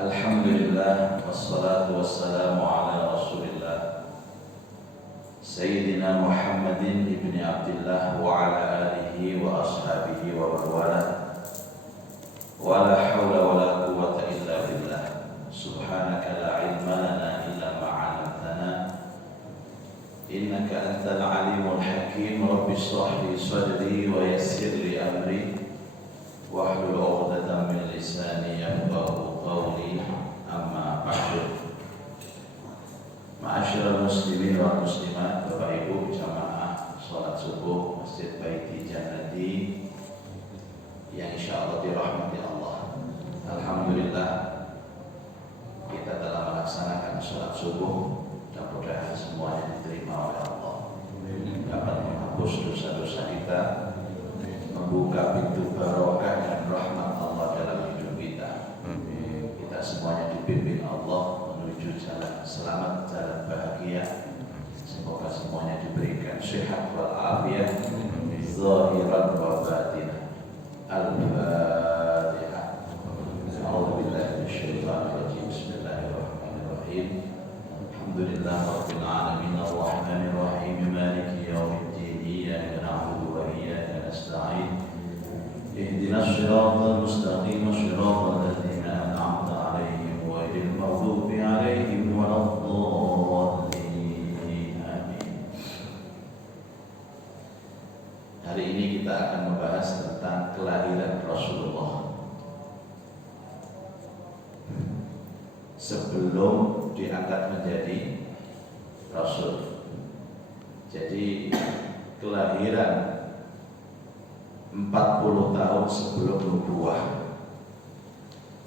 Alhamdulillah wassalatu wassalamu ala Rasulillah Sayyidina Muhammadin ibni Abdillah wa ala alihi wa ashabihi wa barwala wa la hawla wa la quwwata illa billah subhanaka la ilma lana illa ma'alamtana innaka antal alimul hakim rabbi shrah li sadri wa yassir li amri wahlul 'uqdatam min lisani yafqahu qawli amma ba'du. Ma'asyiral muslimin wal muslimat, Bapak Ibu jamaah salat subuh Masjid Baiti Jannati yang insyaallah dirahmati Allah. Alhamdulillah kita telah melaksanakan salat subuh, mudah-mudahan semuanya diterima oleh Allah, dapat menghapus dosa-dosa kita, membuka pintu barokah dan rahmat Allah dalam hidup kita. Kita semuanya dipimpin Allah menuju jalan selamat, jalan bahagia. Semoga semuanya diberikan sehat wal afiyah, zahiran wa batinan. Al-Fatihah. A'udzubillahi minasyaitonir rajim. Bismillahirrahmanirrahim. Alhamdulillah rabbil alamin arrahmanir rahim maliki yaumiddin iyyaka na'budu wa iyyaka nasta'in. Ihdinas siratal mustaqim siratal ladzina an'amta 'alaihim ghairil maghdubi 'alaihim waladdallin. Amin. Hari ini kita akan membahas tentang kelahiran Rasulullah sebelum diangkat menjadi Rasul. Jadi kelahiran 40 tahun sebelum nubuwah.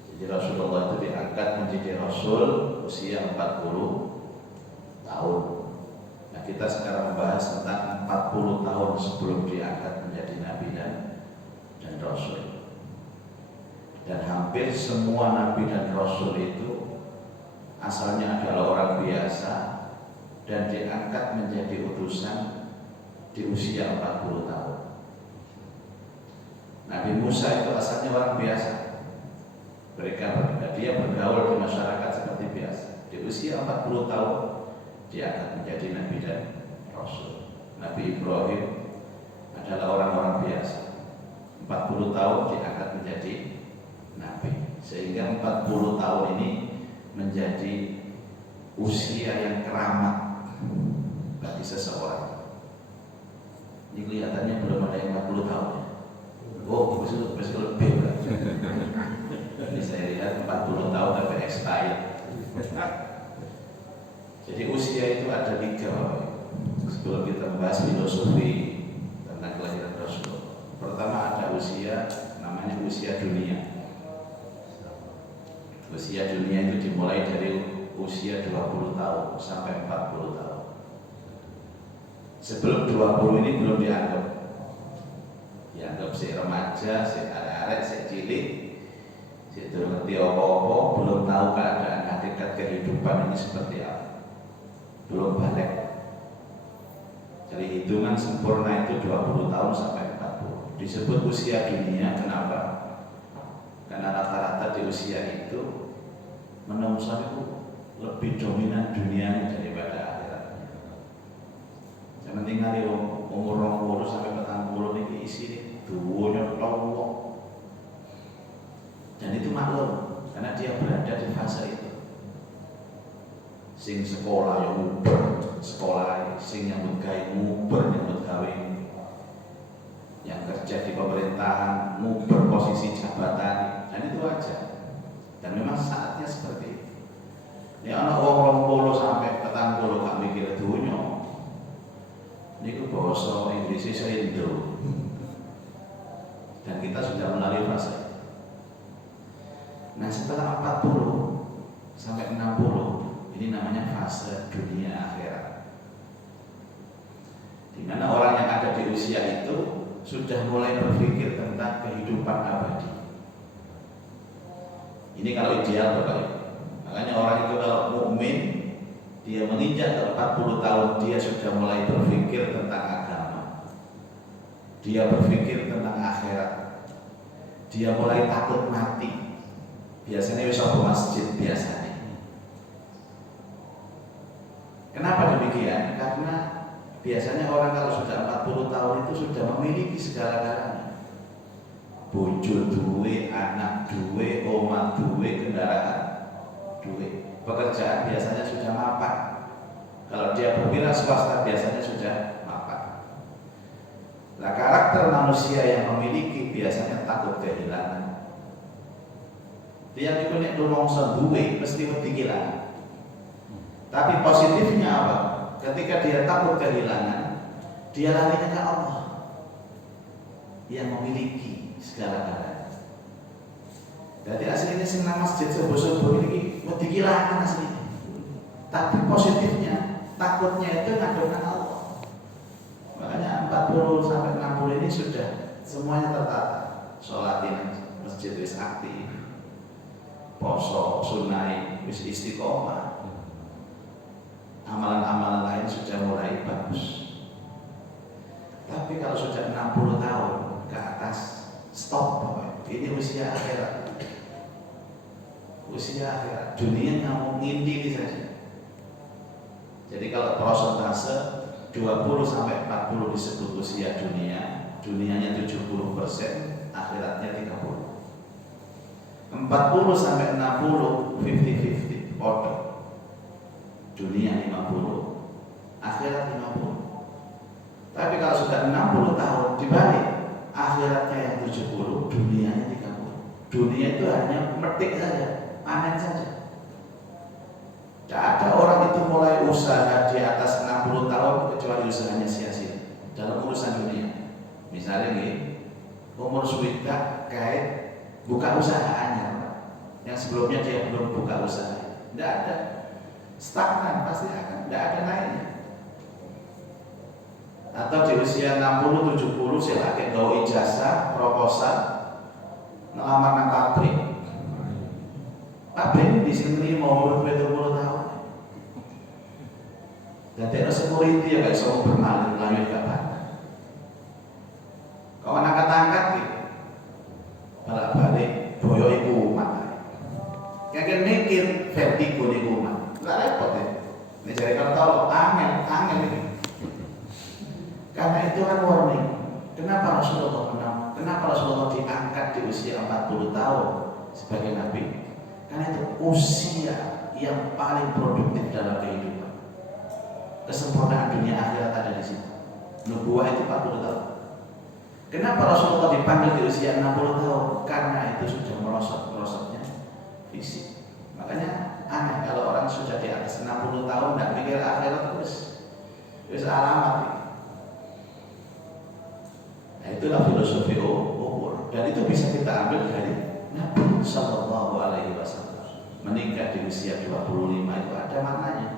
Jadi Rasulullah itu diangkat menjadi Rasul usia 40 tahun. Nah, kita sekarang membahas tentang 40 tahun sebelum diangkat menjadi Nabi dan Rasul. Dan hampir semua Nabi dan Rasul itu asalnya adalah orang biasa dan diangkat menjadi utusan di usia 40 tahun. Nabi Musa itu asalnya orang biasa. Dia bergaul di masyarakat seperti biasa. Di usia 40 tahun dia akan menjadi Nabi dan Rasul. Nabi Ibrahim adalah orang-orang biasa. 40 tahun diangkat menjadi Nabi. Sehingga 40 tahun ini menjadi usia yang keramat bagi seseorang. Ini kelihatannya belum ada yang 40 tahun. Oh, besok lebih berarti. Ini saya lihat 40 tahun tapi expired. Jadi usia itu ada 3. Sebelum kita membahas filosofi tentang kelahiran Rasul, pertama ada usia, namanya usia dunia. Usia dunia itu dimulai dari usia 20 tahun sampai 40 tahun. Sebelum 20 ini belum dianggap si remaja, si arek-arek, si cilik, si belum ngerti apa-apa, belum tahu keadaan hakikat kehidupan ini seperti apa, belum balik. Jadi hitungan sempurna itu 20 tahun sampai 40. Disebut usia dunia, kenapa? Karena rata-rata di usia itu menungso itu lebih dominan dunianya daripada akhiratnya. Yang penting hari umur 20 sampai 40 ini isi duwonya tolong. Dan itu maklum karena dia berada di fase itu. Sing sekolah yang nguber sekolah, sing nyambut gawe nguber nyambut gawe, yang kerja di pemerintahan nguber posisi jabatan, dan itu wajar. Dan memang saatnya seperti itu. Ya anak wong 20 sampai 40 gak mikir dunya. Niku bahasa Inggris saya Indo. Dan kita sudah melalui fase. Nah, setelah 40 sampai 60 ini namanya fase dunia akhirat. Di mana orang yang ada di usia itu sudah mulai berpikir tentang kehidupan abadi. Ini kalau ideal Bapak Ibu. Makanya orang itu kalau mukmin, dia menginjak ke 40 tahun, dia sudah mulai berpikir tentang agama. Dia berpikir tentang akhirat. Dia mulai takut mati. biasanya bisa ke masjid biasanya. Kenapa demikian? Karena biasanya orang kalau sudah 40 tahun itu sudah memiliki segala-galanya. Bojo duwe, anak duwe, omah duwe, kendaraan duwe. Pekerjaan biasanya sudah mapan. Kalau dia berwira swasta biasanya sudah mapan. Nah, karakter manusia yang memiliki biasanya takut kehilangan. Dia dikunik rumongso duwe mesti wedi kehilangan. Tapi positifnya apa? Ketika dia takut kehilangan, dia larinya ke Allah yang memiliki segala-galanya. Jadi aslinya sing nang masjid subuh-subuh ini wedi kehilangan aslinya. Tapi positifnya, takutnya itu ngadep nang Allah. Makanya 40 sampai 60 ini sudah semuanya tertata. Sholatin masjid wis aktif, poso sunai wis istiqomah. Amalan-amalan lain sudah mulai bagus. Tapi kalau sudah 60 tahun ke atas, stop. Ini usia akhirat. Usia akhirat. Dunia mau ngintili saja. Jadi kalau prosentase 20 sampai 40 disebut usia dunia, dunianya 70%, akhiratnya 30. 40 sampai 60 50-50 order. Dunia 50, akhirat 50. Tapi kalau sudah 60 tahun dibalik, akhiratnya yang 70, dunianya 30. Dunia itu hanya metik saja, panen saja. Tidak ada orang itu mulai usaha di atas 60 tahun kecuali usahanya sia-sia dalam urusan dunia. Misalnya nih, umur suwita kait buka usahanya, yang sebelumnya dia belum buka usaha, tidak ada. Stagnan pasti akan tidak ada naiknya. Atau di usia 60-70 silahkan gawe ijazah, proposal, ngelamar nang pabrik. Pabrik di sini mau umur 20 tahun. Jadi ada security ya kayak semua bermaling lalu gak apa. Kau angkat-angkat gitu, balik boyo ibu umat. Kayak mikir vertigo di umat. Nggak repot ya. Ini jadi kalau tahu angel ini. Karena itu kan warning. Kenapa Rasulullah diangkat di usia 40 tahun sebagai nabi? Karena itu usia yang paling produktif dalam kehidupan. Kesempurnaan dunia akhirat ada di situ. Nubuah itu 40 tahun. Kenapa Rasulullah dipanggil di usia 60 tahun? Karena itu sudah merosotnya fisik. Makanya aneh kalau orang sudah di atas 60 tahun tidak mikir akhirat terus alamat. Nah itulah filosofi umur, dan itu bisa kita ambil dari Nabi Sallallahu Alaihi Wasallam. Menikah di usia 25 itu ada maknanya.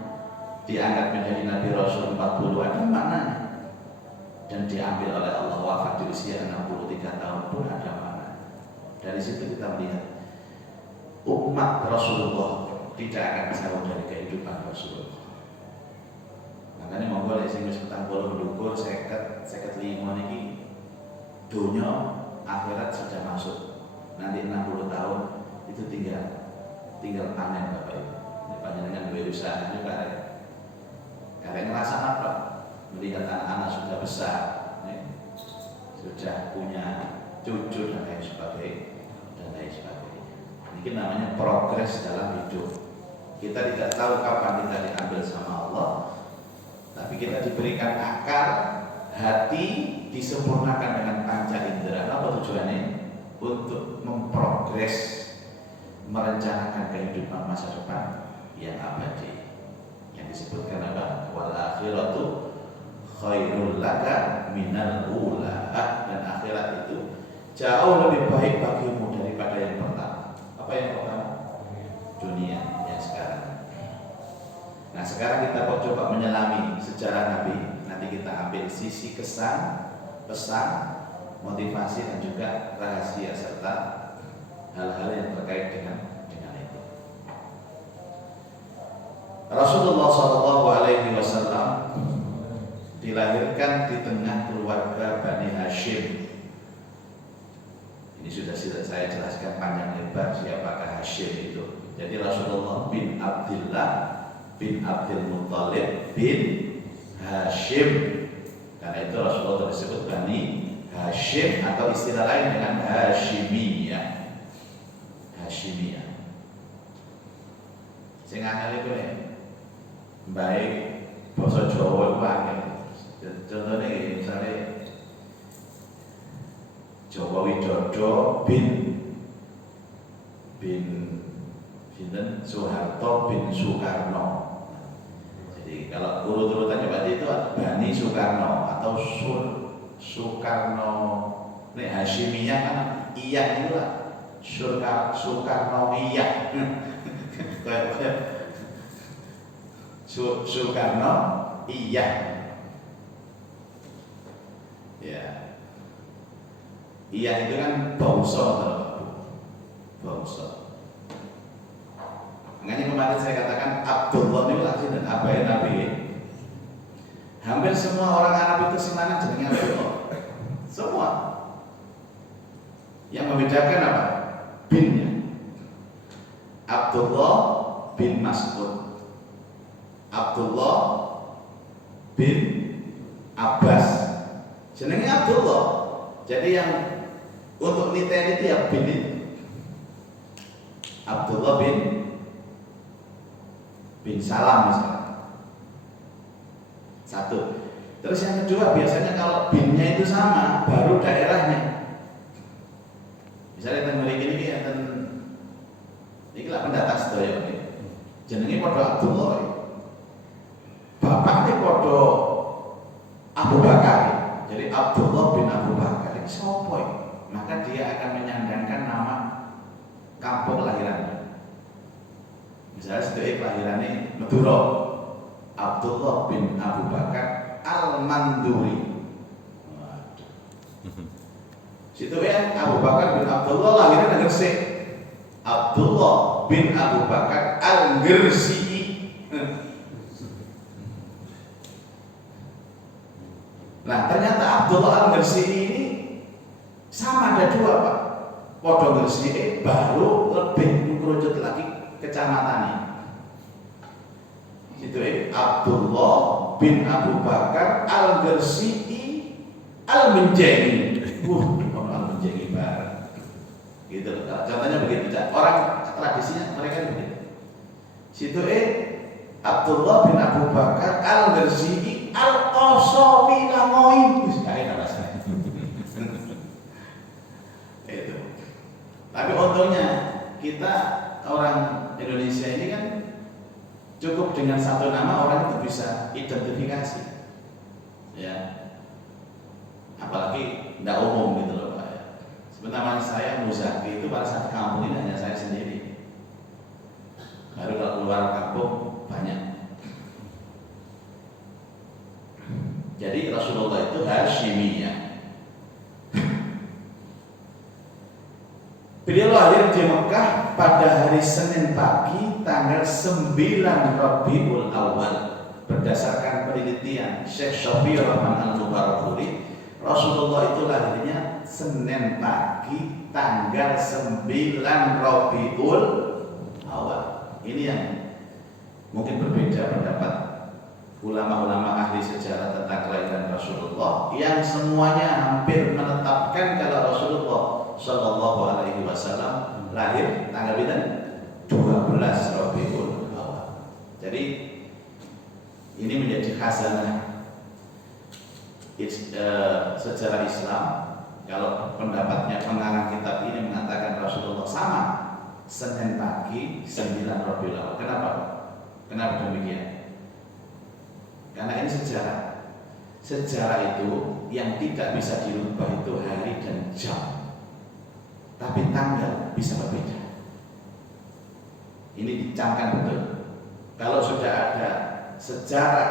Diangkat menjadi Nabi Rasul 40 ada maknanya. Dan diambil oleh Allah wafat di usia 63 tahun pun ada maknanya. Dari situ kita melihat umat Rasulullah tidak akan jauh dari kehidupan Rasulullah. Makanya monggo lek sing wis 40 mendukur 50 lima niki dunia akhirat sudah masuk. Nanti 60 tahun itu tinggal panen Bapak Ibu. Ini panjenengan duwe usaha juga karek ngerasa apa? Melihat anak-anak sudah besar, sudah punya cucu dan lain sebagainya. Ini namanya progres dalam hidup. Kita tidak tahu kapan kita diambil sama Allah, tapi kita diberikan akal, hati, disempurnakan dengan panca indera. Apa tujuannya? Untuk memprogres, merencanakan kehidupan masa depan yang abadi. Yang disebutkan apa? Wal akhiratu khairul laka minal ula. Dan akhirat itu jauh lebih baik bagimu daripada yang pertama. Apa yang pertama? Dunia yang sekarang. Nah sekarang kita coba menyelami sejarah Nabi. Nanti kita ambil sisi kesan, pesan, motivasi dan juga rahasia serta hal-hal yang terkait dengan itu. Rasulullah SAW dilahirkan di tengah keluarga Bani Hashim. Ini sudah sudah saya jelaskan panjang lebar siapakah Hashim itu. Jadi Rasulullah bin Abdullah bin Abdul Muthalib bin Hashim. Karena itu Rasulullah disebut Bani Hashim atau istilah lain dengan Hashimiyah. Hashimiyah. Sing angel iku nek baik basa Jawa iku angel. Contohnya misalnya Joko Widodo bin Sinten Soeharto bin Soekarno. Jadi kalau urut-urutannya berarti itu Bani Soekarno atau Soekarno. Nek Hashimiyah kan iya itu lah. Soekarno iya. Soekarno iya. Ya. Iya itu kan bangsa atau bangsa. Makanya kemarin saya katakan Abdullah itu lagi dan abai Nabi. Hampir semua orang Arab itu senang jenenge Abdullah. Semua. Yang membedakan apa? Binnya. Abdullah bin Mas'ud, Abdullah bin Abbas. Jenenge Abdullah. Jadi yang untuk niteni itu ya bin itu. Abdullah bin Salam misalnya. Satu. Terus yang kedua biasanya kalau binnya itu sama, baru daerahnya. Misalnya teng mriki niki enten iki lah pendatang sedaya niki. Jenenge padha Abdullah. Bapaknya padha Abu Bakar. Jadi Abdullah bin Abu Bakar ini siapa ini? Maka dia akan menyandangkan nama kampung lahirannya. Misalnya sedaya kelahirannya Madura, Abdullah bin Abu Bakar Al-Manduri. Situ ya Abu Bakar bin Abdullah lahirnya di Gresik. Abdullah bin Abu Bakar Al-Gresik. Nah ternyata Abdullah Al-Gresik ini sama ada dua Pak. Podo Gresik baru lebih mengkerucut lagi kecamatannya. Situ Abdullah bin Abu Bakar Al-Gresik Al-Menjani. Al-Menjani bareng. Gitu. Contohnya begitu. Orang tradisinya mereka begitu. Situ Abdullah bin Abu Bakar Al-Gresik Al-Qasawi Langoy. Itu. Tapi untungnya kita orang Indonesia ini kan cukup dengan satu nama orang itu bisa identifikasi. Ya. Apalagi tidak umum gitu loh Pak. Sebenarnya saya Muzaki itu pada saat kampung ini hanya saya sendiri. Baru kalau keluar kampung banyak. Jadi Rasulullah itu Hashimiyah. Beliau lahir di Mekah pada hari Senin pagi tanggal 9 Rabiul Awal. Berdasarkan penelitian Syekh Syafi'i Rahman Al-Mubarakfuri, Rasulullah itu lahirnya Senin pagi tanggal 9 Rabiul Awal. Ini yang mungkin berbeda pendapat ulama-ulama ahli sejarah tentang kelahiran Rasulullah yang semuanya hampir menetapkan kalau Rasulullah Shallallahu Alaihi Wasallam lahir tanggal 12 Rabiul Awal. Jadi ini menjadi khazanah sejarah Islam. Kalau pendapatnya pengarang kitab ini mengatakan Rasulullah sama Senin pagi 9 Rabiul Awal. Kenapa? Kenapa demikian? Karena ini sejarah. Sejarah itu yang tidak bisa dirubah itu hari dan jam, tapi tanggal bisa berbeda. Ini dicamkan betul. Kalau sudah ada sejarah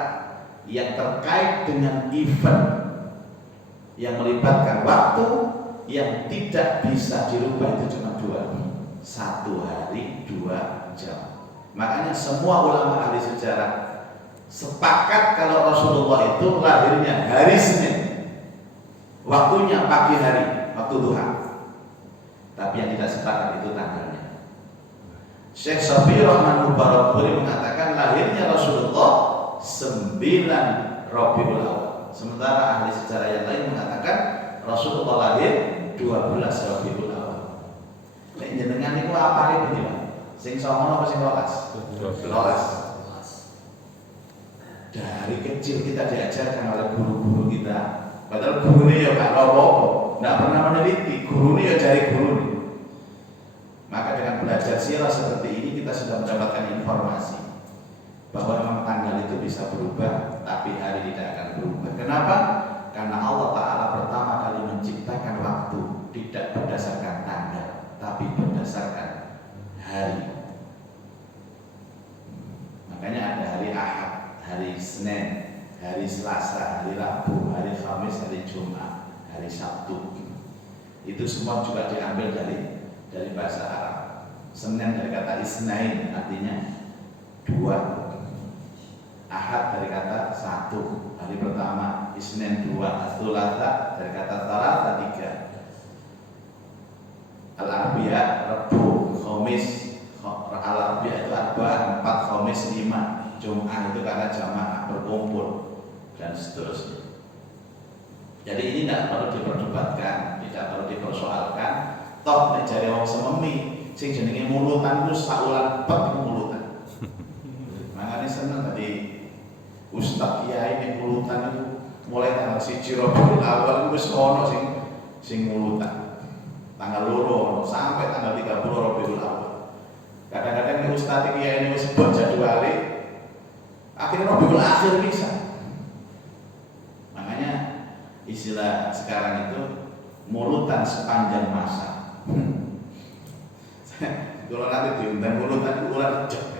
yang terkait dengan event yang melibatkan waktu yang tidak bisa dirubah itu cuma dua, 1 hari 2 jam. Makanya semua ulama ahli sejarah sepakat kalau Rasulullah itu lahirnya hari Senin, waktunya pagi hari, waktu duha. tapi yang tidak sepakat itu tanggalnya. Syekh Shafi'i Rahman Mubarakpuri mengatakan lahirnya Rasulullah 9 Rabiul Awal. Sementara ahli sejarah yang lain mengatakan Rasulullah lahir 12 Rabiul Awal. Nek jenengan niku apane pundi, Pak? Sing 9 apa sing 12? 12. Dari kecil kita diajarkan oleh guru-guru kita. Padahal gurunya ya gak apa-apa, gak pernah meneliti. Gurunya ya dari guru. Maka dengan belajar sirah seperti ini kita sudah mendapatkan informasi bahwa memang tanggal itu bisa berubah, tapi hari tidak akan berubah. Kenapa? Karena Allah Ta'ala pertama kali menciptakan waktu tidak berdasarkan tanggal, tapi berdasarkan hari. Makanya ada hari Ahad, hari Senin, hari Selasa, hari Rabu, hari Kamis, hari Jumat, hari Sabtu. Itu semua juga diambil dari bahasa Arab. Senin dari kata isnain, artinya 2. Ahad dari kata 1, hari pertama. Isnin 2, Tsulatsa dari kata tsalatsa 3. Al-Arbi'a Rabu, Khamis, Al-Arbi'a itu 4, Khamis 5. Jumat itu karena jamaah berkumpul dan seterusnya. Jadi ini tidak perlu diperdebatkan, tidak perlu dipersoalkan. Toh nek jare wong sememi sing jenenge mulutan ku saulan pet mulutan. Makane seneng tadi Ustaz Kiai nek mulutan itu mulai tanggal 1 Rabiul Awal wis ono sing mulutan. Tanggal 2 sampai tanggal 30 Rabiul Awal. Kadang-kadang nek Ustaz Kiai ini wis sebut jadwale akhirnya Rabiul Akhir bisa. Makanya istilah sekarang itu mulutan sepanjang masa. Kalau nanti diundang mulutan ular jok.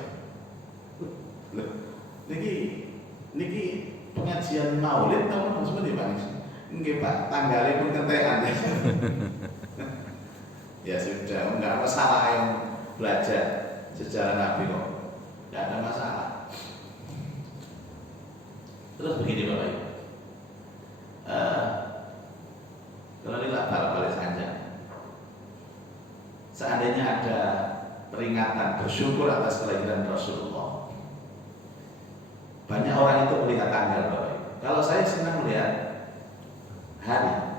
Niki pengajian Maulid tahun seperti Pak. Nggih Pak, tanggalnya pun kentekan. Ya sudah, enggak ada masalah yang belajar sejarah Nabi kok. Enggak ada masalah. Terus begini Bapak Ibu. Kalau dilatar balik saja. Seandainya ada peringatan bersyukur atas kelahiran Rasulullah, banyak orang itu melihat tanggal Bapak Ibu. Kalau saya senang melihat hari.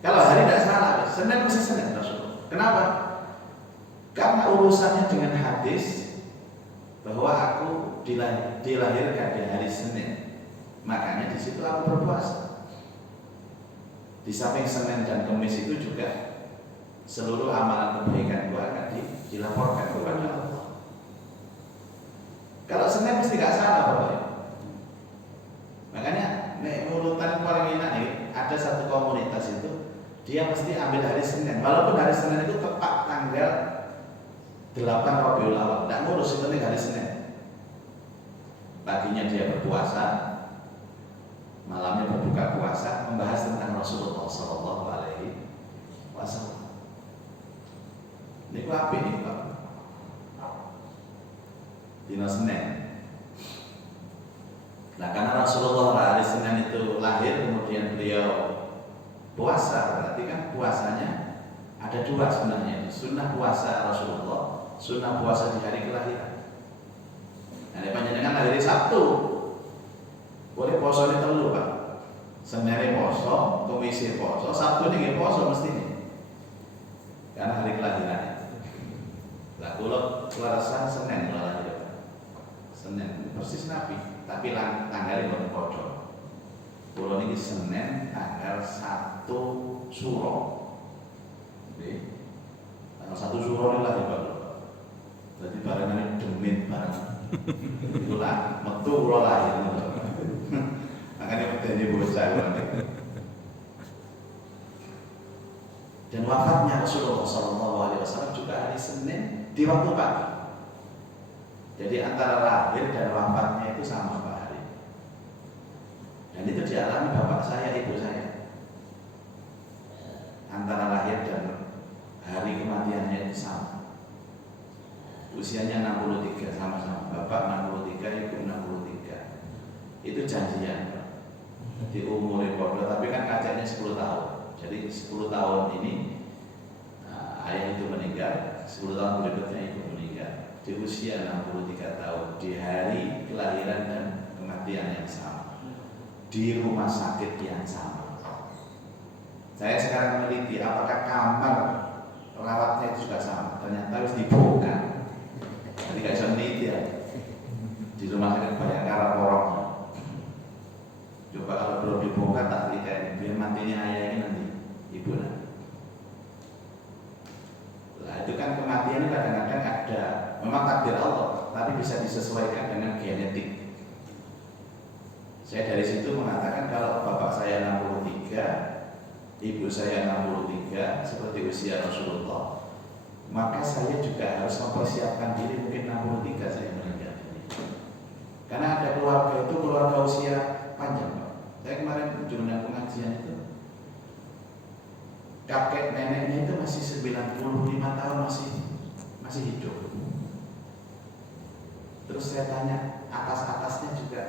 Kalau hari tidak salah, Senin mesti Senin Rasulullah. Kenapa? Karena urusannya dengan hadis bahwa aku dilahirkan di hari Senin. Makanya di situ aku berpuasa. Di samping Senin dan Kamis itu juga seluruh amalan kebaikan gua akan dilaporkan kepada Allah. Kalau Senin mesti nggak salah Bapak. Makanya urutan paling enak nih, ada satu komunitas itu dia mesti ambil hari Senin. Walaupun hari Senin itu tepat tanggal 8 Rabiul Awal, nggak ngurus, itu nih hari Senin. Paginya dia berpuasa, malamnya berbuka puasa, membahas tentang Rasulullah Sallallahu Alaihi Wasallam. Ini apa ini Pak? Dino Senin. Nah karena Rasulullah hari Senin itu lahir, kemudian beliau puasa, berarti kan puasanya ada 2 sebenarnya. Sunnah puasa Rasulullah, sunnah puasa di hari kelahiran. Nah ini panjenengan lahir Sabtu, boleh poso ini telu Pak. Senin poso, Kamis poso, Sabtu ini poso mesti nih. Karena hari kelahiran. Lah kula kelarasan Senin lahir. Senin persis Nabi, tapi tanggalnya boten padha. Kula niki Senin tanggal 1 Suro. Nggih. Tanggal 1 Suro ini lahir Pak. Dadi barangane demit barang. Kula metu kula lahir. Makanya medeni bocah kula. Dan wafatnya Rasulullah SAW juga hari Senin di waktu pagi. Jadi antara lahir dan wafatnya itu sama Pak hari. Dan itu dialami bapak saya, ibu saya. Antara lahir dan hari kematiannya itu sama. Usianya 63 sama-sama. Bapak 63, ibu 63. Itu janjian Pak. Di umur bodoh, tapi kan kacarnya 10 tahun. Jadi 10 tahun ini ayah itu meninggal, 10 tahun berikutnya ibu meninggal di usia 63 tahun, di hari kelahiran dan kematian yang sama, di rumah sakit yang sama. Saya sekarang meneliti apakah kamar rawatnya itu juga sama, ternyata harus dibongkar. Jadi gak bisa meneliti ya. Di rumah sakit Bayangkara Porong. Coba kalau belum dibongkar tak teliti, biar matinya ayah ini nanti ibu nanti. Nah itu kan kematian kadang-kadang ada, memang takdir Allah, tapi bisa disesuaikan dengan genetik. Saya dari situ mengatakan kalau bapak saya 63, ibu saya 63, seperti usia Rasulullah, maka saya juga harus mempersiapkan diri mungkin 63 saya meninggal. Karena ada keluarga itu keluarga usia panjang, Pak. Saya kemarin kunjungan pengajian itu, kakek neneknya itu masih 95 tahun masih hidup. Terus saya tanya, atas-atasnya juga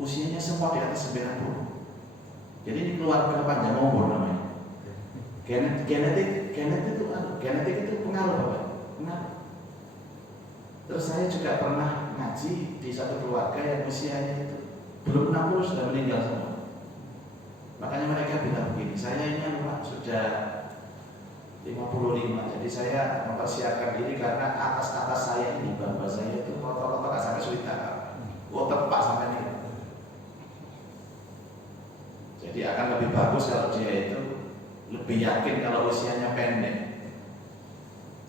usianya semua di atas 90. Jadi ini keluarga panjang umur namanya. Genetik itu pengaruh, Bapak. Pengaruh. Terus saya juga pernah ngaji di satu keluarga yang usianya itu belum 60 sudah meninggal semua. Makanya mereka bilang begini, saya ini Pak sudah 55, jadi saya mempersiapkan diri karena atas saya ini, bapak saya itu rotor-rotor gak sampai suita, tepat sampai ini. Jadi akan lebih bagus kalau dia itu lebih yakin kalau usianya pendek.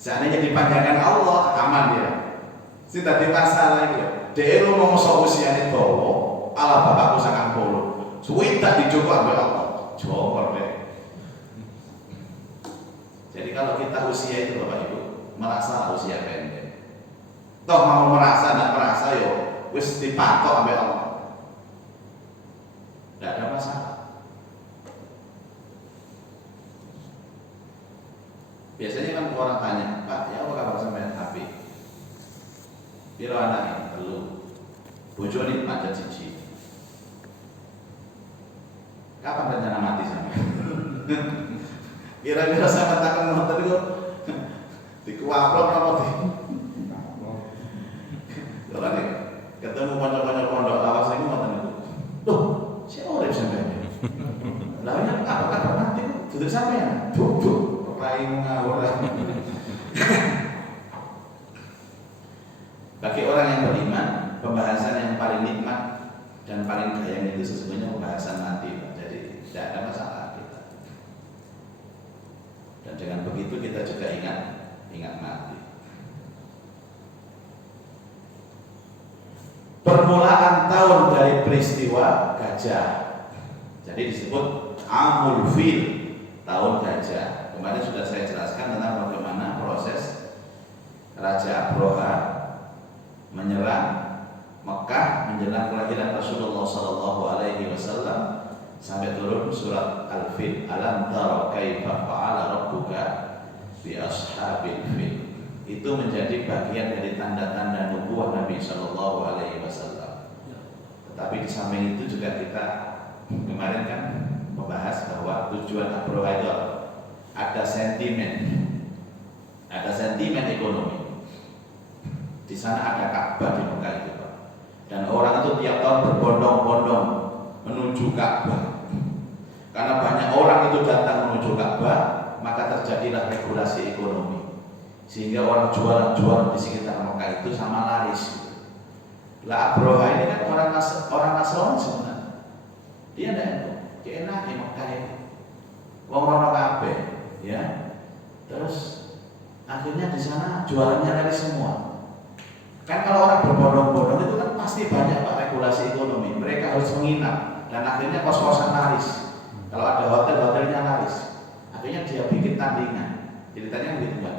Seandainya dipanjangkan Allah, aman dia. Si tadi masalah itu, dia lu mau sok usianya bawa, ala bapakku sangat bolu. Suwita dicoba oleh Allah, coba deh. Jadi kalau kita usia itu Bapak Ibu merasa usia pendek, toh mau merasa tidak merasa yo, wis dipatok oleh Allah, tidak ada masalah. Biasanya kan orang tanya, Pak, ya apa kabar sampean HP? Piro anaknya telu, bojone pancet siji. Kapan rencana mati sampean? Kira-kira sampean takon ngoten niku dikuaplok apa di? Kalau nek ketemu kanca-kanca pondok lawas niku ngoten niku. Loh, siapa urip sampean? Lah ini apa kabar mati kok duduk sampean? Duduk, raimu ngawur. Bagi orang yang beriman, pembahasan yang paling nikmat dan paling gayang itu sesungguhnya pembahasan mati, Pak. Jadi tidak ada masalah kita. Dan dengan begitu kita juga ingat mati. Permulaan tahun dari peristiwa gajah. Jadi disebut Amul Fil, tahun gajah. Kemarin sudah saya jelaskan tentang bagaimana proses Raja Abroha menyerang Mekah menjelang kelahiran Rasulullah SAW sampai turun surat Al-Fil, alam tara kaifa fa'ala rabbuka bi ashabil fil. Itu menjadi bagian dari tanda-tanda nubuwah Nabi SAW. Tetapi di samping itu juga kita kemarin kan membahas bahwa tujuan Abroha itu ada sentimen ekonomi. Di sana ada Ka'bah di Mekah itu, Pak. Dan orang itu tiap tahun berbondong-bondong menuju Ka'bah. Karena banyak orang itu datang menuju Ka'bah, maka terjadilah regulasi ekonomi. Sehingga orang jualan di sekitar Mekah itu sama laris. Lah Abroha ini kan orang Nasrani sebenarnya. Dia enak di Mekah itu. Wong rono kabeh, ya. Terus akhirnya di sana jualannya laris semua. Kan kalau orang berbondong-bondong itu kan pasti banyak Pak regulasi ekonomi. Mereka harus menginap dan akhirnya kos-kosan laris. Kalau ada hotelnya laris. Akhirnya dia bikin tandingan. Ceritanya begitu Pak.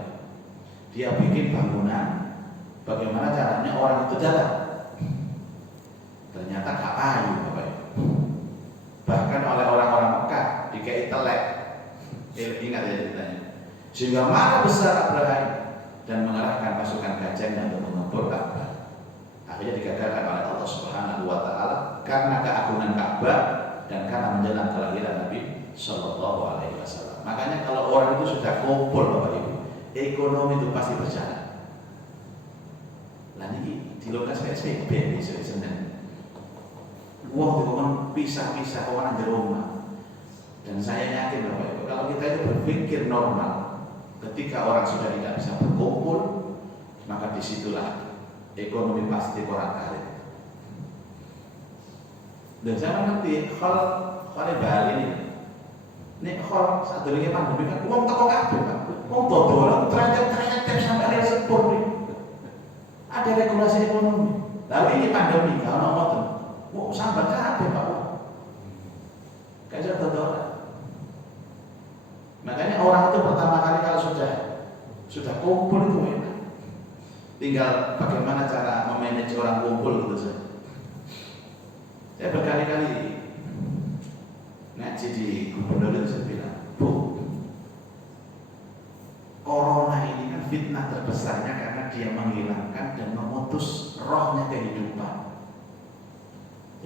Dia bikin bangunan. Bagaimana caranya orang itu datang? Ternyata gak payu Bapak. Bahkan oleh orang-orang Mekah dikei telek. Ingat ya ceritanya. Sehingga marah besar Abraham dan mengarahkan pasukan gajahnya untuk mengepur Ka'bah. Akhirnya digagalkan oleh Allah Subhanahu wa taala karena keagungan Ka'bah dan karena menjelang kelahiran Nabi Shallallahu alaihi wasallam. Makanya kalau orang itu sudah kumpul Bapak Ibu, ekonomi itu pasti berjalan. Lah ini di lokasi PSBB besok Senin. Wong dikon pisah-pisah orang di rumah. Dan saya yakin Bapak Ibu, kalau kita itu berpikir normal, ketika orang sudah tidak bisa berkumpul, maka disitulah ekonomi pasti korak-karik. Dan saya mengerti kalau Bali ini kalau satu lagi pandemi kan uang toko kabeh Pak. Uang dodolan ternyata sampai ada sepur nih. Ada regulasi ekonomi. Lalu ini pandemi kalau ngoten. Wah sambat kabeh Pak. Kayak dodolan. Makanya orang itu pertama kali kalau sudah kumpul itu enak. Tinggal bagaimana cara memanage orang kumpul gitu saja. Saya berkali-kali ngaji di gubernur itu saya bilang, Bu, corona ini kan fitnah terbesarnya karena dia menghilangkan dan memutus rohnya kehidupan.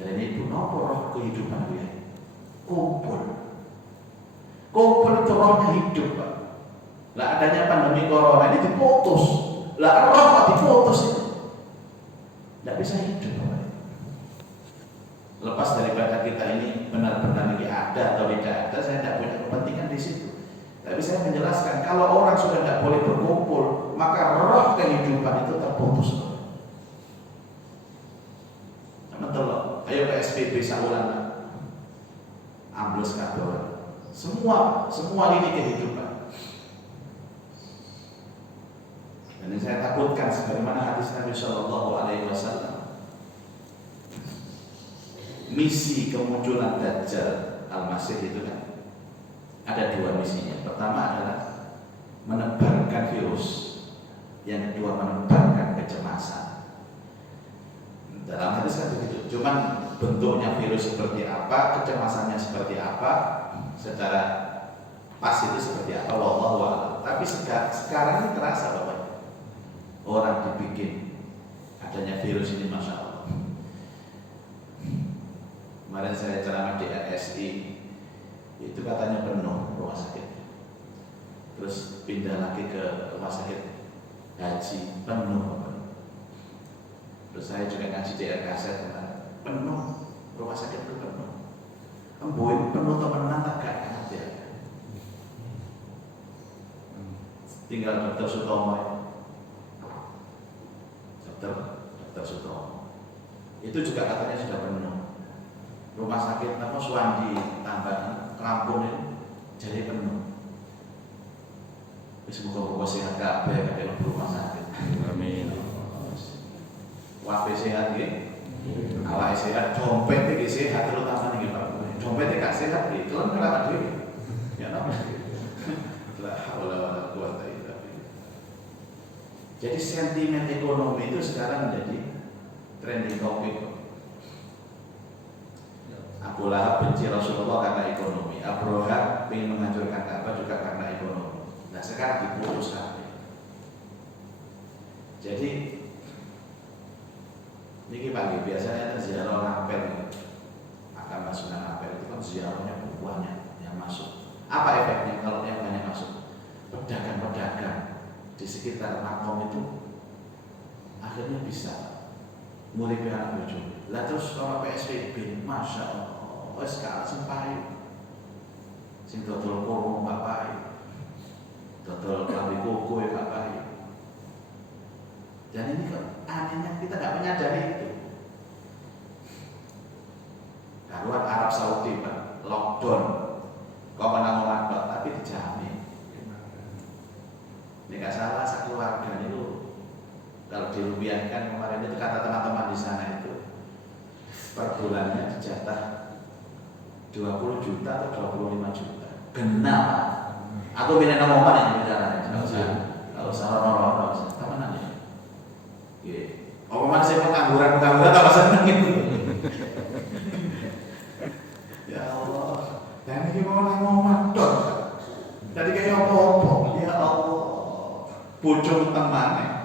Jadi ini nopo roh kehidupan dia? Kumpul. Kumpul itu rohnya hidup Pak. Lah adanya pandemi corona ini diputus. Lah roh diputus itu. Tidak bisa hidup Pak. Lepas daripada kita ini benar-benar lagi ada atau tidak ada, saya tidak punya kepentingan di situ. Tapi saya menjelaskan, kalau orang sudah tidak boleh berkumpul, maka roh kehidupan itu terputus. Betul, ayo PSBB saulan, ambles kabeh. Semua lini kehidupan. Dan ini saya takutkan sebagaimana hadis Nabi Shallallahu Alaihi Wasallam. Misi kemunculan Dajjal Al-Masih itu kan ada dua misinya. Pertama adalah menebarkan virus, yang kedua menebarkan kecemasan. Dalam hadis kan begitu. Cuman bentuknya virus seperti apa, kecemasannya seperti apa, secara pas itu seperti apa, wallahu a'lam. Tapi sekarang ini terasa Bapak, orang dibikin adanya virus ini, masya Allah. Kemarin saya ceramah di RSI, itu katanya penuh rumah sakit. Terus pindah lagi ke rumah sakit haji, penuh. Terus saya juga ngaji di RKZ, penuh rumah sakit itu penuh. Emboy penuh temenan tak gak ya. Tinggal Dr. Sutomo, Dr. Sutomo. Itu juga katanya sudah penuh. Rumah sakit apa Suwandi Tambahan Lampung ini jadi penuh. Semoga sehat kabeh kabeh rumah sakit. Amin. Wae sehat nggih. Awake sehat, dompet iki sehat terutama niki Pak. Dompet gak sehat iki, kelem kelapa dhewe. Ya napa? La haula wala quwata illa billah. Jadi sentimen ekonomi itu sekarang menjadi trending topik. Abu Lahab benci Rasulullah karena ekonomi. Abu Lahab ingin menghancurkan Ka'bah juga karena ekonomi. Nah sekarang diputus kabeh. Jadi niki pagi biasanya ziarah Ampel, akan Sunan Ampel itu kan ziarahnya banyak yang masuk. Apa efeknya kalau yang banyak masuk? Pedagang-pedagang di sekitar makom itu akhirnya bisa nguripi anak bojo. Lah terus kalau PSBB, masya Allah. Wes gak sing payu. Sing dodol kurung gak payu. Dodol klambi koko ya gak payu. Dan ini kok anehnya kita gak menyadari itu. Karuan Arab Saudi Pak, lockdown. Kok menang Pak, tapi dijamin. Ini gak salah sekeluarga itu. Kalau dirupiahkan kemarin itu kata teman-teman di sana itu per bulannya dijatah 20 juta atau 25 juta. Genap. Aku pilih nama apa yang bicara? Kalau salah orang-orang, teman ya. Apa mana saya pengangguran apa seneng itu? Ya Allah. Dan ini mau ngomong dong. Jadi kayak apa-apa. Ya Allah. Bocor temannya.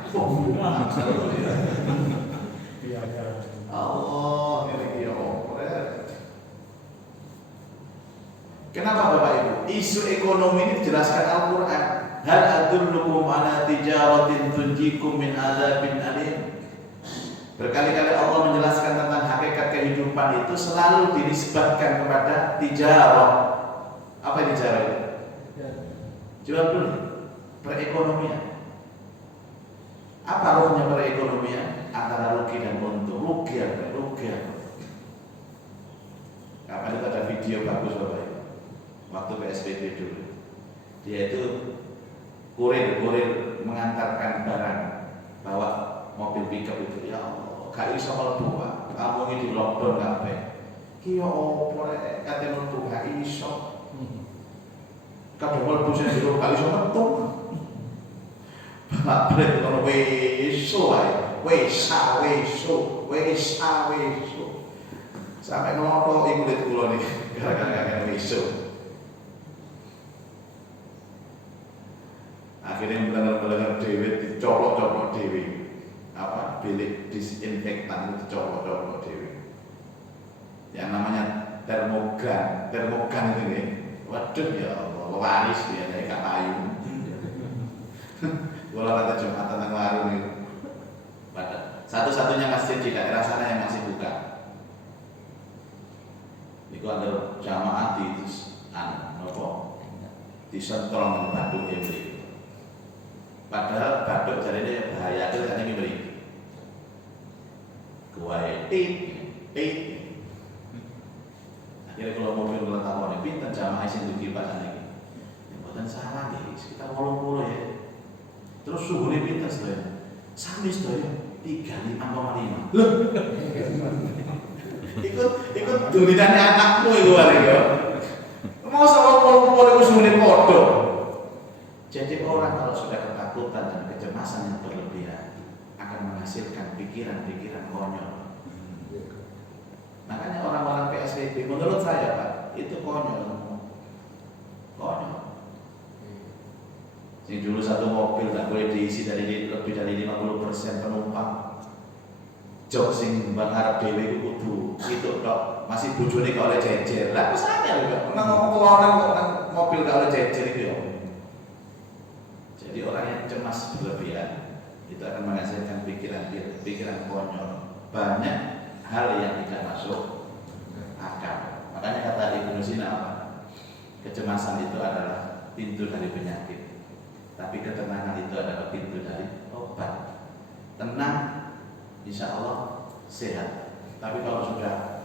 Allah, ini kenapa Bapak Ibu? Isu ekonomi ini dijelaskan Al-Quran. hal adullukum ala tijaratin tunjikum min adzabin alim. Berkali-kali Allah menjelaskan tentang hakikat kehidupan itu selalu dinisbatkan kepada tijarah. Apa tijarah itu? Jual beli, perekonomian. Apa rohnya perekonomian? Antara rugi dan untung. Rugi. Kapan itu ada video bagus Bapak Ibu? Waktu PSBB dulu. Dia itu kurir mengantarkan barang, bawa mobil pickup itu. Ya Allah, gak iso mlebu Pak. Kamu ini di lockdown kabeh. Ki yo opo rek kate mlebu gak iso. Kadang mlebu sing jero gak iso metu. Bapak brek kono weso ae. Wes sampai ngelotok kulit kula nih gara-gara weso. Akhirnya benar-benar dewe dicolok-colok dewe. Bilik disinfektan itu dicolok-colok dewe. Yang namanya termogan itu nih. Waduh ya Allah, waris dia kayak gak payu. Kula kata Jumatan nang warung itu. Pada satu-satunya masjid di daerah sana yang masih buka. Itu ada jamaah di disentrol dengan Bandung ini. Padahal Bandung jadi ini bahaya itu kan ini beri. Kuai tit. Akhirnya kalau mobil kalau tahu nih pinter jamaah sing dugi pasan iki. Mboten salah nggih, sekitar 80 ya. Terus suhune pinter sedaya. Sami sedaya 35,5. Loh. Ikut dulitannya anakmu itu hari ya. Mau sama pol-pol itu suhune padha. Jadi orang kalau sudah ketakutan dan kecemasan yang berlebihan akan menghasilkan pikiran-pikiran konyol. Makanya orang-orang PSBB menurut saya Pak, itu konyol. Sing dulu satu mobil tak boleh diisi dari lebih dari 50% penumpang. Jok sing Bang Arab dhewe iku kudu itu tok, masih bojone kok oleh jejer. Lah wis angel kok ngomong kelonan kok nang mobil kok oleh jejer itu ya. Jadi orang yang cemas berlebihan itu akan menghasilkan pikiran konyol. Banyak hal yang tidak masuk akal. Makanya kata Ibnu Sina apa? Kecemasan itu adalah pintu dari penyakit. Tapi ketenangan itu adalah pintu dari obat. Tenang, insya Allah sehat. Tapi kalau sudah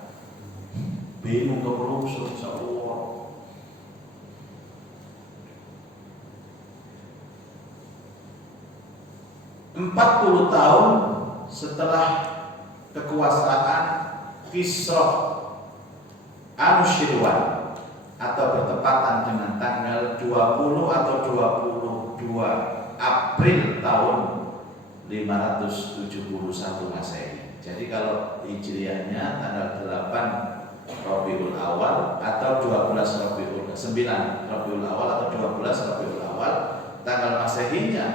bingung kemerungsung, insya Allah 40 tahun setelah kekuasaan Kisra Anushirwan atau bertepatan dengan tanggal 20 atau 22 April tahun 571 Masehi. Jadi kalau Hijriahnya tanggal 8 Rabiul Awal atau 12 Rabiul 9 Rabiul Awal atau 12 Rabiul Awal, tanggal Masehinya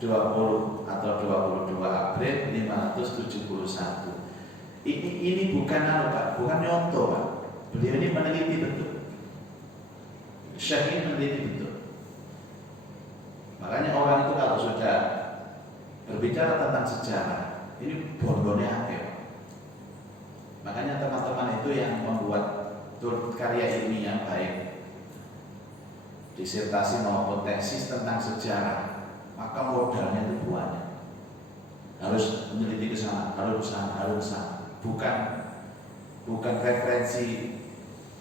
20 atau 22 April 571. Ini bukan apa, bukan nyontoh Pak. Beliau ini meneliti betul. Syekh ini meneliti betul. Makanya orang itu kalau sudah berbicara tentang sejarah, ini bondone akeh. Makanya teman-teman itu yang membuat karya ilmiah baik disertasi maupun tesis tentang sejarah, maka modalnya itu banyak. Harus meneliti ke sana, harus ke sana. Bukan referensi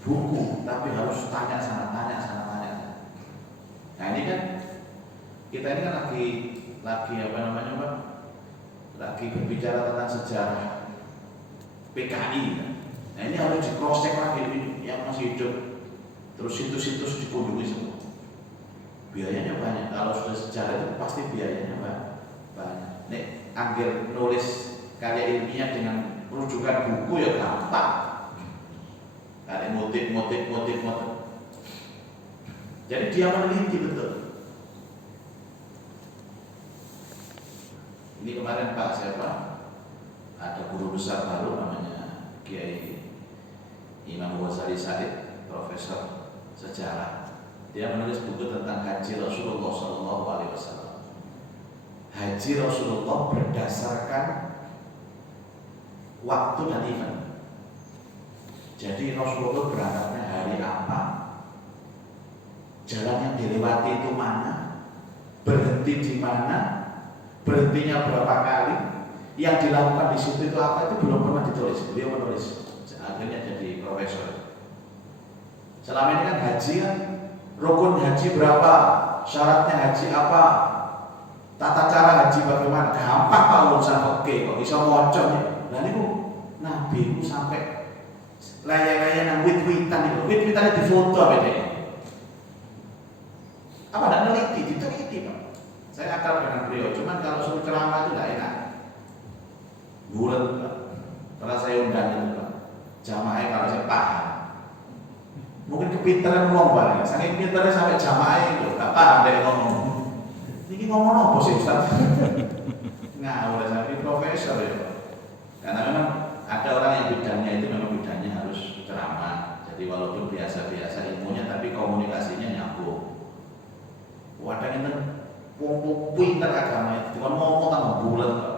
buku, tapi harus tanya sana. Nah ini kan kita ini kan lagi apa namanya Pak? Lagi berbicara tentang sejarah PKI. Nah ini harus di cross check lagi ini yang masih hidup. Terus situs-situs dikunjungi semua. Biayanya banyak. Kalau sudah sejarah itu pasti biayanya banyak. Nek ambil nulis karya ilmiah dengan rujukan buku ya gampang. Ada motif. Jadi dia meneliti betul. Ini kemarin Pak siapa? Ada guru besar baru namanya Kiai Imam Ghazali Said, profesor sejarah. Dia menulis buku tentang haji Rasulullah SAW. Haji Rasulullah berdasarkan waktu dan event. Jadi Rasulullah berangkatnya hari apa, jalan yang dilewati itu mana, berhenti di mana, berhentinya berapa kali, yang dilakukan di situ itu apa, itu belum pernah ditulis. Beliau menulis, akhirnya jadi profesor. Selama ini kan haji kan, rukun haji berapa, syaratnya haji apa, tata cara haji bagaimana, gampang Pak urusan oke kok bisa ngocok ya. Nah ini Nabi itu sampai layar-layar yang wit-witan itu, wit-witannya difoto apa deh? Apa ada neliti, diteliti Pak. Saya akrab dengan beliau, cuman kalau suruh ceramah itu tidak enak. Bulat Pak. Kalau saya undang itu Pak, jamaah kalau saya paham. Mungkin kepintaran ngomong ya, saking pintarnya sampai jamaah itu nggak paham dari ngomong. Ini ngomong apa sih Ustaz? Nah, udah sampai profesor ya Pak. Karena memang ada orang yang bidangnya itu memang bidangnya harus ceramah. Jadi walaupun biasa-biasa ilmunya, tapi komunikasinya nyambung. Wadah itu pintar agama, cuma ngomong tambah bulat Pak.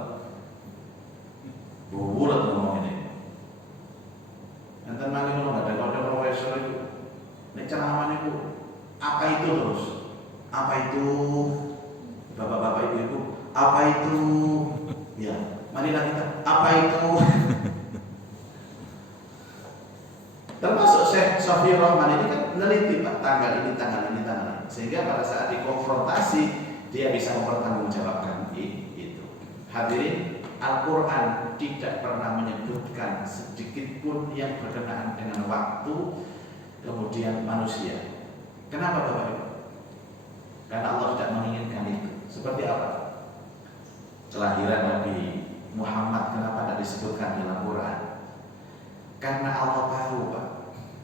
Bulat ngomong ini. Nanti malah kalau nggak ada profesor itu. Ini ceramah itu apa itu terus? Apa itu? Bapak-bapak ibu-ibu, apa itu? Ya, marilah kita. Apa itu? Termasuk Syekh Sofie Rahman ini kan meneliti Pak, tanggal ini, tanggal ini, tanggal ini. Sehingga pada saat dikonfrontasi dia bisa mempertanggungjawabkan itu. Hadirin, Al-Quran tidak pernah menyebutkan sedikit pun yang berkenaan dengan waktu kemudian manusia. Kenapa Bapak Ibu? Karena Allah tidak menginginkan itu. Seperti apa? Kelahiran Nabi Muhammad kenapa tidak disebutkan dalam Quran? Karena Allah tahu Pak,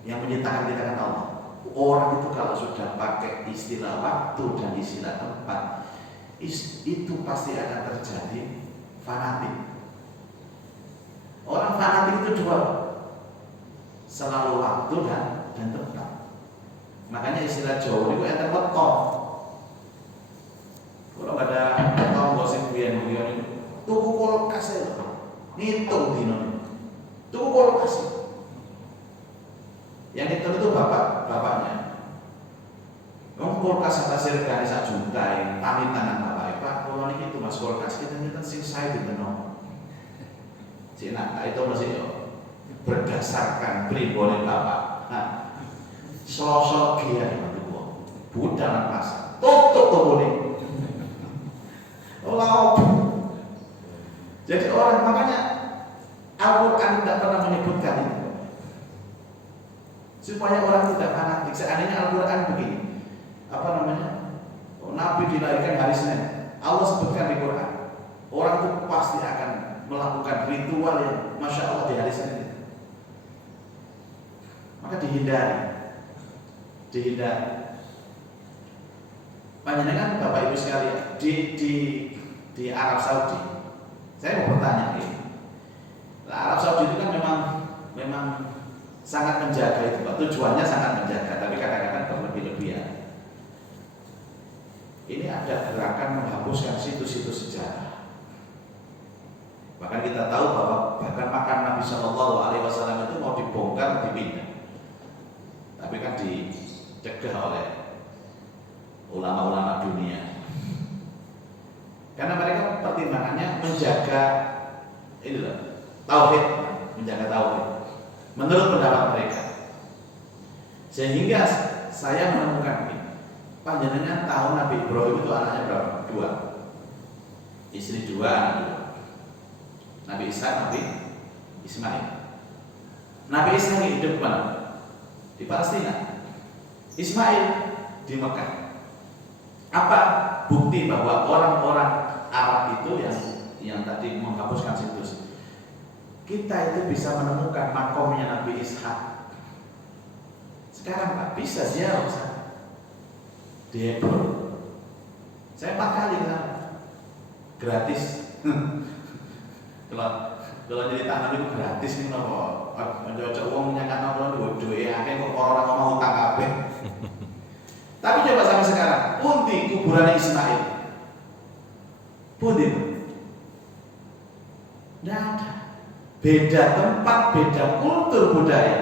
yang menyatakan di tangan Allah. Orang itu kalau sudah pakai istilah waktu dan istilah tempat, itu pasti akan terjadi fanatik. Orang fanatik itu dua, selalu waktu dan tempat. Makanya istilah Jawa itu enten weton. Kalau nggak ada weton gosip biyen itu tuku kulkas itu, ngitung dino. Tuku kulkas. Yang ngitung itu bapaknya. Wong kulkas atas regane 1 juta yang pamit tangan bapak. Pak, kalau ini itu Mas kulkas kita sing sae ditenong. Cina itu mesti berdasarkan pribole bapak. Nah, sosok dia itu budalan pasar. Tutup toko ini. Jadi orang makanya Al-Quran tidak pernah menyebutkan itu supaya orang tidak fanatik. Seandainya Al-Quran begini, apa namanya? Nabi dilahirkan hari Senin, Allah sebutkan di Quran, orang itu pasti akan melakukan ritual yang Masya Allah di hari Senin itu. Maka dihindari. Panjenengan Bapak Ibu sekalian di Arab Saudi, saya mau bertanya ini. Arab Saudi itu kan memang sangat menjaga itu, Pak. Tujuannya sangat menjaga, tapi kadang-kadang berlebih-lebihan. Ini ada gerakan menghapuskan situs-situs sejarah. Bahkan kita tahu bahwa bahkan makam Nabi Shallallahu Alaihi Wasallam itu mau dibongkar, dipindah, tapi kan dicegah oleh ulama-ulama dunia. Karena mereka pertimbangannya menjaga tauhid, menjaga tauhid. Menurut pendapat mereka. Sehingga saya menemukan ini. Panjenengan tahu Nabi Ibrahim itu anaknya berapa? 2. Istri 2, anak 2. Nabi Isa, Nabi Ismail. Nabi Isa hidup mana? Di Palestina. Ismail di Mekah. Apa bukti bahwa orang-orang Arab itu yang tadi menghapuskan situs? Kita itu bisa menemukan makomnya Nabi Ishak. Sekarang Pak bisa ziarah di Hebron. Saya 4 kali ke sana, gratis. Kalau jadi tanam itu gratis nih nopo. Ojo uang nyangka nopo duwe akeh kok orang mau utang kabeh. Tapi coba sampai sekarang, pundi kuburan Ismail? Pundi? Tidak ada. Beda tempat, beda kultur budaya,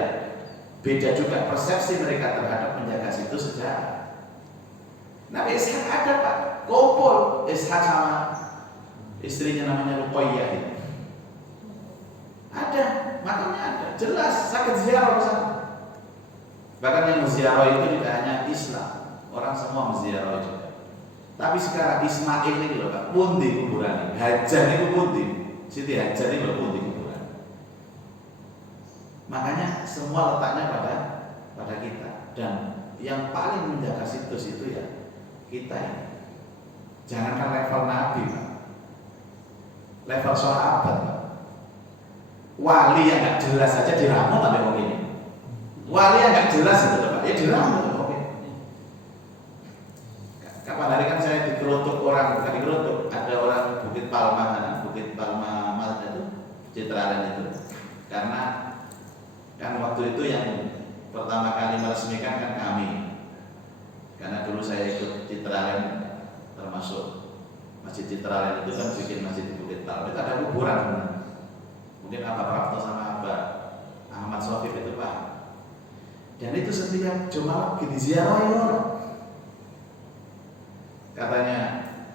beda juga persepsi mereka terhadap menjaga situs sejarah. Nabi Ishak ada Pak, kumpul Ishak sama istrinya namanya Ruqayyah itu. Ada, makamnya ada, jelas sakit ziarah bersama. Bahkan yang ziarah itu tidak hanya Islam, orang semua ziarah juga. Tapi sekarang Ismail ini loh Pak, pundi kuburan ini, Hajar itu pundi, Siti Hajar ini loh pundi kuburan. Makanya semua letaknya pada kita, dan yang paling menjaga situs itu ya kita ini. Jangankan level Nabi Pak, level sahabat Pak. Wali yang nggak jelas saja diramu sampai kok ini. Wali yang nggak jelas itu Pak, ya diramu kok ini. Kapan hari kan saya dikerutuk orang, bukan dikerutuk, ada orang Bukit Palma mana itu, Citraland itu, karena kan waktu itu yang pertama kali meresmikan kan kami, karena dulu saya ikut Citraland, termasuk Masjid Citraland itu kan bikin masjid di Bukit Palma, itu ada kuburan. Mungkin Abah Prapto sama Abah Ahmad Sofif itu Pak. Dan itu setiap Jumat di ziarah orang. Katanya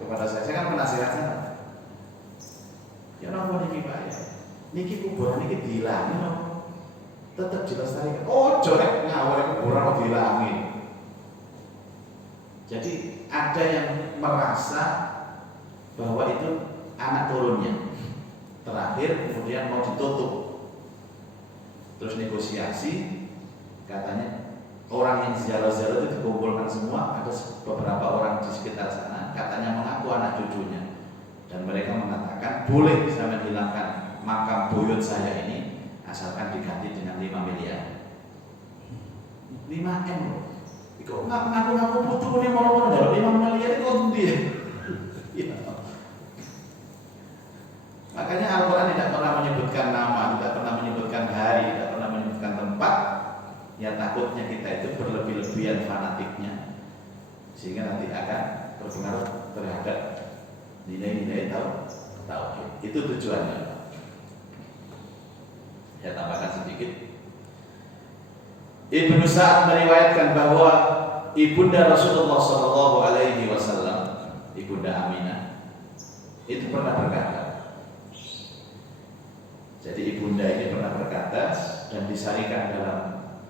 kepada saya kan penasihat sana. Ya nopo niki Pak ya. Niki kuburan niki diilangi nopo. Tetap dilestarikan. Oh, jorek ngawur kuburan diilangi. Jadi ada yang merasa bahwa itu anak turunnya. Terakhir kemudian mau ditutup. Terus negosiasi, katanya orang yang ziarah-ziarah itu dikumpulkan semua, ada beberapa orang di sekitar sana, katanya mengaku anak cucunya, dan mereka mengatakan boleh saya menghilangkan makam buyut saya ini asalkan diganti dengan 5 miliar. 5 M. Kok ngaku-ngaku butuh ini mau njaluk 5 miliar itu ndi? Makanya Al-Quran tidak pernah menyebutkan nama, tidak pernah menyebutkan hari, tidak pernah menyebutkan tempat. Ya takutnya kita itu berlebih-lebihan fanatiknya, sehingga nanti akan berpengaruh terhadap nilai-nilai tauhid. Itu tujuannya. Saya tambahkan sedikit. Ibnu Sa'ad meriwayatkan bahwa ibunda Rasulullah SAW, ibunda Aminah, itu pernah berkata. Jadi ibunda ini pernah berkata dan disarikan dalam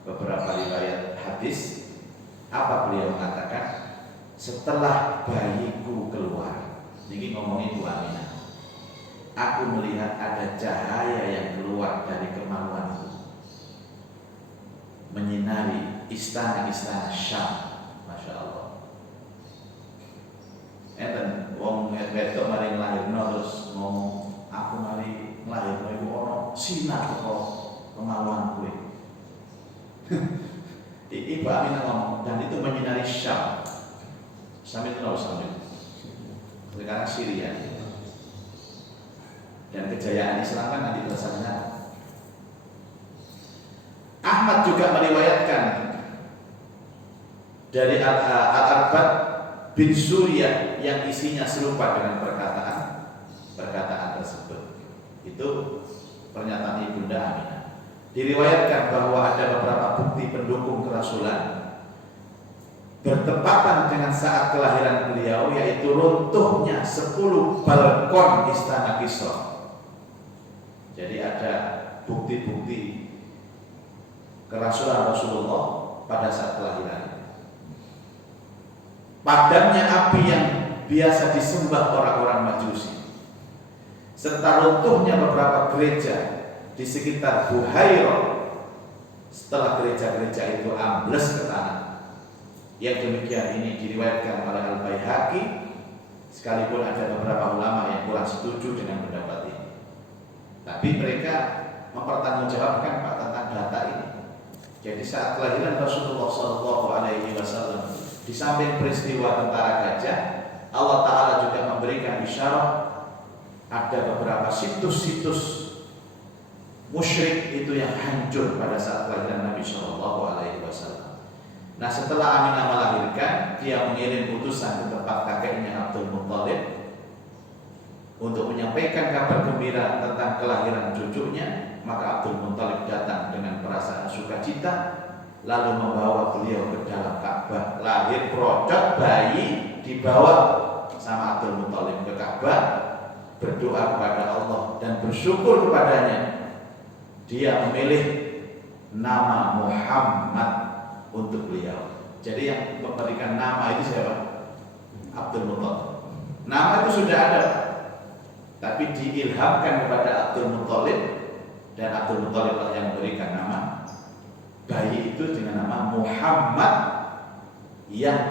beberapa riwayat hadis. Apa beliau mengatakan? Setelah bayiku keluar, ini ngomongin Bu Aminah, aku melihat ada cahaya yang keluar dari kemaluanku, menyinari istana-istana Syam. Masya Allah. Enten wong wedok mari nglahirno terus ngomong, aku mari nglahirno iku ana sinar teko kemaluan kowe. Ibu Aminah ngomong, dan itu menyinari Syam. Syam itu tahu Syam itu. Sekarang Syria. Dan kejayaan Islam kan nanti berdasarkan. Ahmad juga meriwayatkan dari Al-Arbad bin Surya yang isinya serupa dengan perkataan tersebut. Itu pernyataan Ibunda Aminah. Diriwayatkan bahwa ada beberapa bukti pendukung kerasulan bertepatan dengan saat kelahiran beliau, yaitu runtuhnya 10 balkon istana Kisra. Jadi ada bukti-bukti kerasulan Rasulullah pada saat kelahiran. Padamnya api yang biasa disembah orang-orang Majusi, serta runtuhnya beberapa gereja di sekitar Buhairah setelah gereja-gereja itu ambles ke tanah. Yang demikian ini diriwayatkan oleh Al-Baihaqi, sekalipun ada beberapa ulama yang kurang setuju dengan pendapat ini. Tapi mereka mempertanggungjawabkan Pak tentang data ini. Jadi saat kelahiran Rasulullah SAW, di samping peristiwa tentara gajah, Allah Ta'ala juga memberikan isyarat ada beberapa situs-situs musyrik itu yang hancur pada saat kelahiran Nabi SAW. Nah, setelah Aminah melahirkan, dia mengirim utusan ke tempat kakeknya Abdul Muthalib untuk menyampaikan kabar gembira tentang kelahiran cucunya. Maka Abdul Muthalib datang dengan perasaan sukacita, lalu membawa beliau ke dalam Ka'bah. Lahir produk bayi dibawa sama Abdul Muthalib ke Ka'bah, berdoa kepada Allah dan bersyukur kepadanya. Dia memilih nama Muhammad untuk beliau. Jadi yang memberikan nama itu siapa? Abdul Muthalib. Nama itu sudah ada, tapi diilhamkan kepada Abdul Muthalib, dan Abdul Muthalib lah yang memberikan nama bayi itu dengan nama Muhammad, yang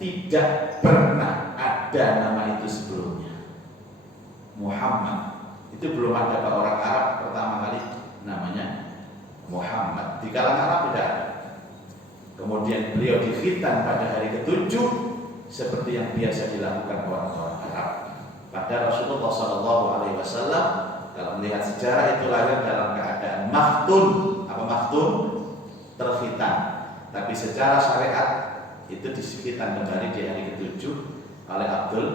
tidak pernah ada nama itu sebelumnya. Muhammad itu belum ada. Pak orang Arab pertama kali namanya Muhammad, di kalangan Arab tidak ada. Kemudian beliau dikhitan pada hari ke-7 seperti yang biasa dilakukan orang-orang Arab. Pada Rasulullah SAW, kalau melihat sejarah, itu lahir dalam keadaan mahtun. Apa mahtun? Terkhitan. Tapi secara syariat itu dikhitan kembali di hari ke-7 oleh Abdul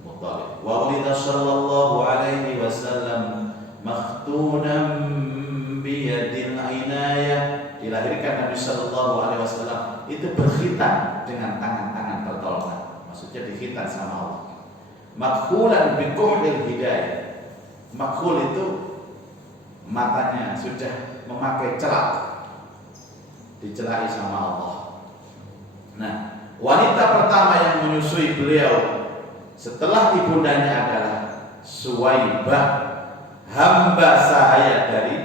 Muthalib. Wa ulida sallallahu alaihi wasallam makhtunan biyadil inayah. Dilahirkan Nabi sallallahu alaihi wasallam itu berkhitan dengan tangan-tangan tertolong. Maksudnya dikhitan sama Allah. Makhulan bi kuhlil hidayah. Makhul itu matanya sudah memakai celak, dicelai sama Allah. Nah, wanita pertama yang menyusui beliau setelah ibundanya adalah Suwaibah, hamba sahaya dari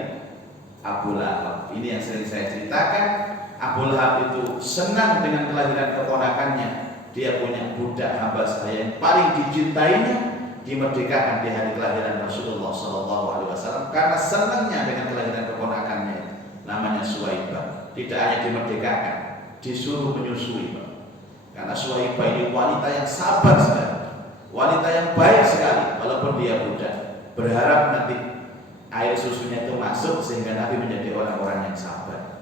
Abu Lahab. Ini yang sering saya ceritakan. Abu Lahab itu senang dengan kelahiran keponakannya. Dia punya budak hamba sahaya yang paling dicintainya, dimerdekakan di hari kelahiran Rasulullah SAW karena senangnya dengan kelahiran keponakannya, namanya Suwaibah. Tidak hanya dimerdekakan, disuruh menyusui, karena Suwaibah ini wanita yang sabar sekali, wanita yang baik sekali, walaupun dia budak. Berharap nanti air susunya itu masuk sehingga Nabi menjadi orang-orang yang sabar.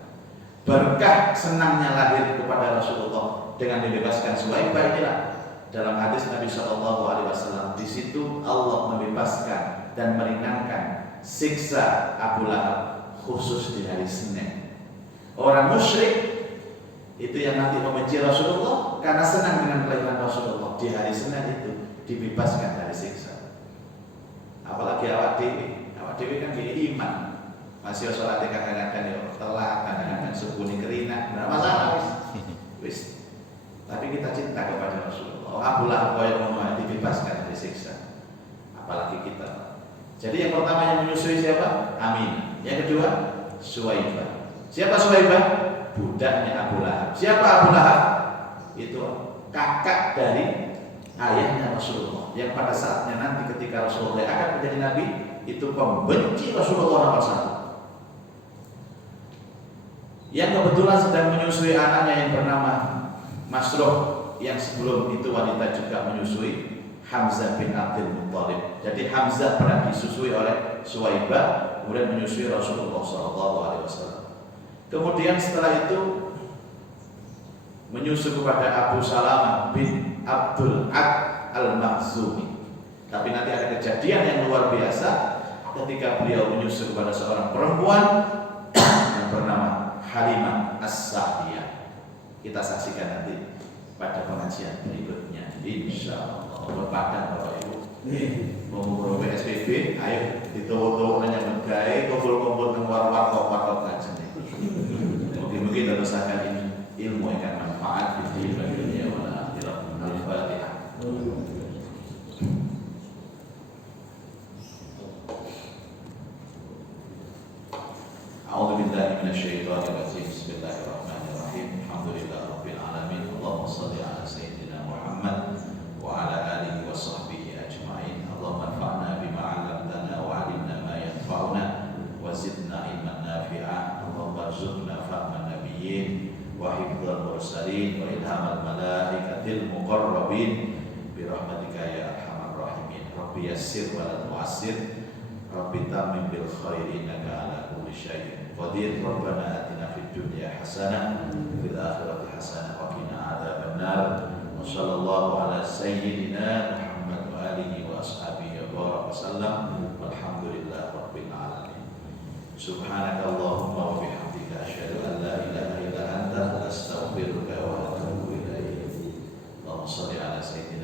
Berkah senangnya lahir kepada Rasulullah dengan dibebaskan Suwaibah inilah. Dalam hadis Nabi SAW, di situ Allah membebaskan dan meringankan siksa Abu Lahab khusus di hari Senin. Orang musyrik itu yang nanti membenci Rasulullah karena senang dengan kelahiran Rasulullah, di hari Senin itu dibebaskan dari siksa. Apalagi awak dewi kan gini iman, masih sholat kadang-kadang ya telat, kadang-kadang subuh nih keringat, nggak masalah wis. Tapi kita cinta kepada Rasulullah. Abu Lahab yang dibebaskan dari siksa, apalagi kita. Jadi yang pertama yang menyusui siapa? Amin. Yang kedua Suwaibah. Siapa Suwaibah? Budaknya Abu Lahab. Siapa Abu Lahab? Itu kakak dari ayahnya Rasulullah, yang pada saatnya nanti ketika Rasulullah akan menjadi Nabi, itu pembenci Rasulullah nomor 1. Yang kebetulan sedang menyusui anaknya yang bernama Masruh, yang sebelum itu wanita juga menyusui, Hamzah bin Abdul Muthalib. Jadi Hamzah pernah disusui oleh Suwaibah, kemudian menyusui Rasulullah SAW. Kemudian setelah itu menyusu kepada Abu Salamah bin Abdul Ad al-Makhzumi. Tapi nanti ada kejadian yang luar biasa ketika beliau menyusu kepada seorang perempuan yang bernama Halimah As-Sa'diyah. Kita saksikan nanti pada pengajian berikutnya, insya Allah. Berpadang Bapak Ibu. Mau PSBB, ayo dituwuk-tuwuk nanya bergaya, kumpul-kumpul teng warkop ngaji. Mungkin tentu saja ini ilmu yang akan manfaat di dunia wal akhirah. Al-Fatihah. A'udzu billahi minasyaitonir rajim. Bismillahirrahmanirrahim. Alhamdulillahirabbil alamin. Allahumma shalli ala sayyidina Muhammad wa ala alihi wa sahbihi ajma'in. Allahumma anfa'na bima 'allamtana wa 'allimna ma yanfa'una wa zidna ilman nafi'a. Allahumma arzuqna fahman nabiyyin wa hifdzal mursalin wa ilhamal malaikatil muqarrabin bi rahmatika ya arhamar rahimin. Rabbi yassir wa la tu'assir. Rabbi tamim bil khair innaka ala kulli syai'in qadir. Rabbana atina fid dunya hasanah wa fil akhirati hasanah hasanah wa qina adzabannar. Wa sallallahu ala sayyidina Muhammad wa alihi wa ashabihi wa sallam. Walhamdulillah rabbil alamin. Subhanakallahumma wa bihamdika asyhadu an la ilaha illa anta astaghfiruka wa atubu ilaik. Allahumma shalli ala sayyidina